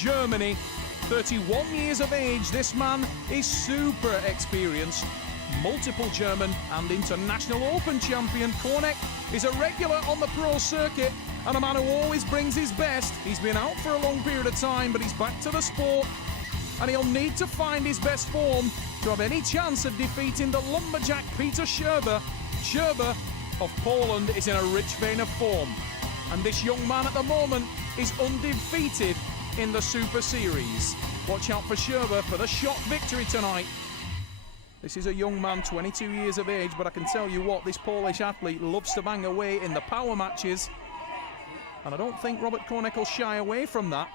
Germany. 31 years of age, this man is super experienced. Multiple German and international open champion. Kornek is a regular on the pro circuit and a man who always brings his best. He's been out for a long period of time, but he's back to the sport, and he'll need to find his best form to have any chance of defeating the lumberjack Peter Szczerba. Szczerba of Poland is in a rich vein of form, and this young man at the moment is undefeated in the Super Series. Watch out for Szczerba for the shot victory tonight. This is a young man, 22 years of age, but I can tell you what, this Polish athlete loves to bang away in the power matches, and I don't think Robert Kornek will shy away from that.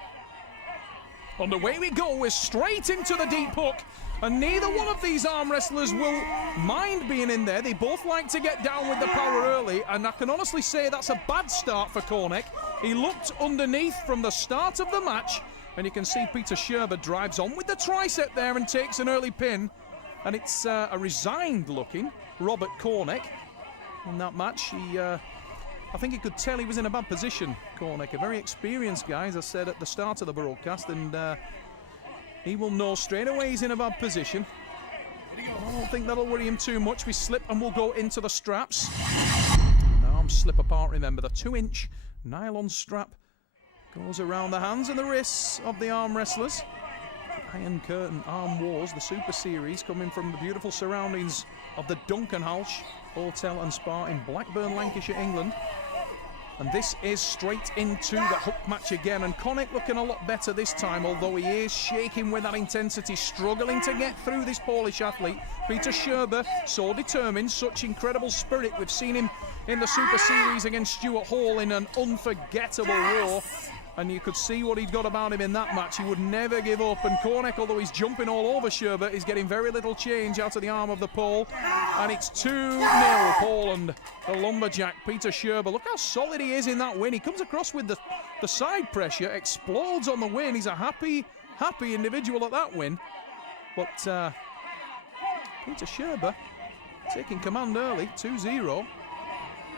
And away we go, we're straight into the deep hook, and neither one of these arm wrestlers will mind being in there. They both like to get down with the power early, and I can honestly say that's a bad start for Kornek. He looked underneath from the start of the match, and you can see Peter Szczerba drives on with the tricep there and takes an early pin. And it's a resigned looking Robert Kornek in that match. I think he could tell he was in a bad position, Kornek, a very experienced guy, as I said at the start of the broadcast, and he will know straight away he's in a bad position. I don't think that'll worry him too much. We slip and we'll go into the straps. The arms slip apart, remember, the 2-inch nylon strap goes around the hands and the wrists of the arm wrestlers. Iron Curtain Arm Wars, the Super Series, coming from the beautiful surroundings of the Duncanhouse Hotel and Spa in Blackburn, Lancashire, England. And this is straight into the hook match again, and Kornek looking a lot better this time, although he is shaking with that intensity, struggling to get through this Polish athlete. Peter Szczerba, so determined, such incredible spirit. We've seen him in the Super Series against Stuart Hall in an unforgettable war, and you could see what he'd got about him in that match. He would never give up, and Kornek, although he's jumping all over Szczerba, is getting very little change out of the arm of the pole, and it's 2-0 Poland. The lumberjack Peter Szczerba, look how solid he is in that win. He comes across with the side pressure, explodes on the win. He's a happy individual at that win, but Peter Szczerba taking command early, 2-0.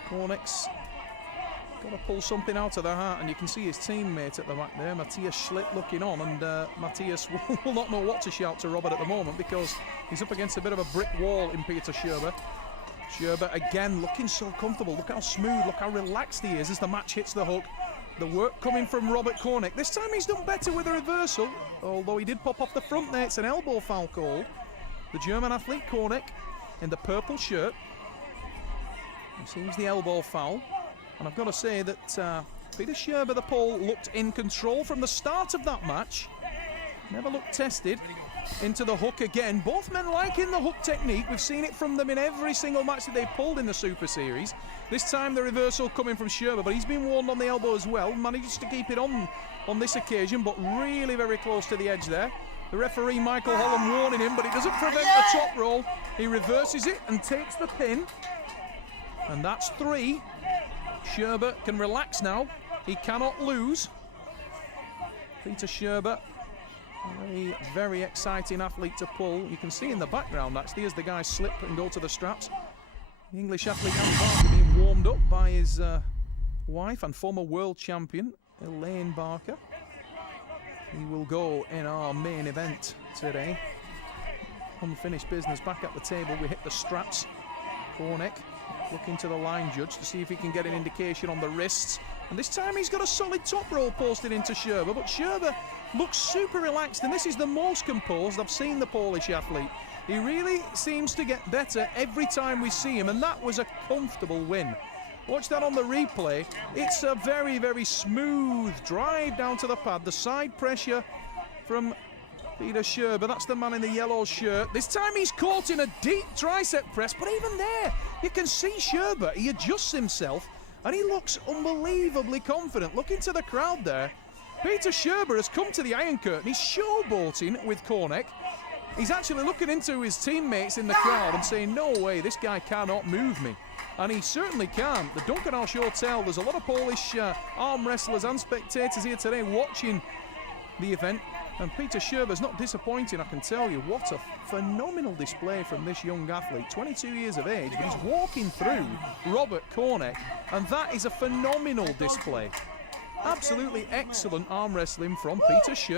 Kornek's got to pull something out of the hat, and you can see his teammate at the back there, Matthias Schlitt, looking on, and Matthias will not know what to shout to Robert at the moment because he's up against a bit of a brick wall in Peter Szczerba. Szczerba again looking so comfortable. Look how smooth, look how relaxed he is as the match hits the hook. The work coming from Robert Kornek. This time he's done better with a reversal, although he did pop off the front there. It's an elbow foul called. The German athlete Kornek in the purple shirt receives the elbow foul. And I've got to say that Peter Szczerba, the Pole, looked in control from the start of that match. Never looked tested. Into the hook again. Both men liking the hook technique. We've seen it from them in every single match that they've pulled in the Super Series. This time the reversal coming from Szczerba, but he's been warned on the elbow as well. Manages to keep it on this occasion, but really very close to the edge there. The referee, Michael Holland, warning him, but it doesn't prevent the top roll. He reverses it and takes the pin. And that's 3. Szczerba can relax now. He cannot lose. Peter Szczerba, a very exciting athlete to pull. You can see in the background, actually, as the guys slip and go to the straps. The English athlete Andy Barker being warmed up by his wife and former world champion, Elaine Barker. He will go in our main event today. Unfinished business back at the table. We hit the straps. Kornek looking to the line judge to see if he can get an indication on the wrists. And this time he's got a solid top roll posted into Szczerba, but Szczerba looks super relaxed, and this is the most composed I've seen the Polish athlete. He really seems to get better every time we see him, and that was a comfortable win. Watch that on the replay. It's a very, very smooth drive down to the pad. The side pressure from Peter Szczerba, that's the man in the yellow shirt. This time he's caught in a deep tricep press, but even there, you can see Szczerba. He adjusts himself, and he looks unbelievably confident. Look into the crowd there. Peter Szczerba has come to the Iron Curtain. He's showboating with Kornek. He's actually looking into his teammates in the crowd and saying, no way, this guy cannot move me. And he certainly can. The Duncanhouse Hotel, there's a lot of Polish arm wrestlers and spectators here today watching the event. And Peter Szczerba's not disappointing, I can tell you. What a phenomenal display from this young athlete, 22 years of age, but he's walking through Robert Kornek, and that is a phenomenal display. Absolutely excellent arm wrestling from Peter Szczerba.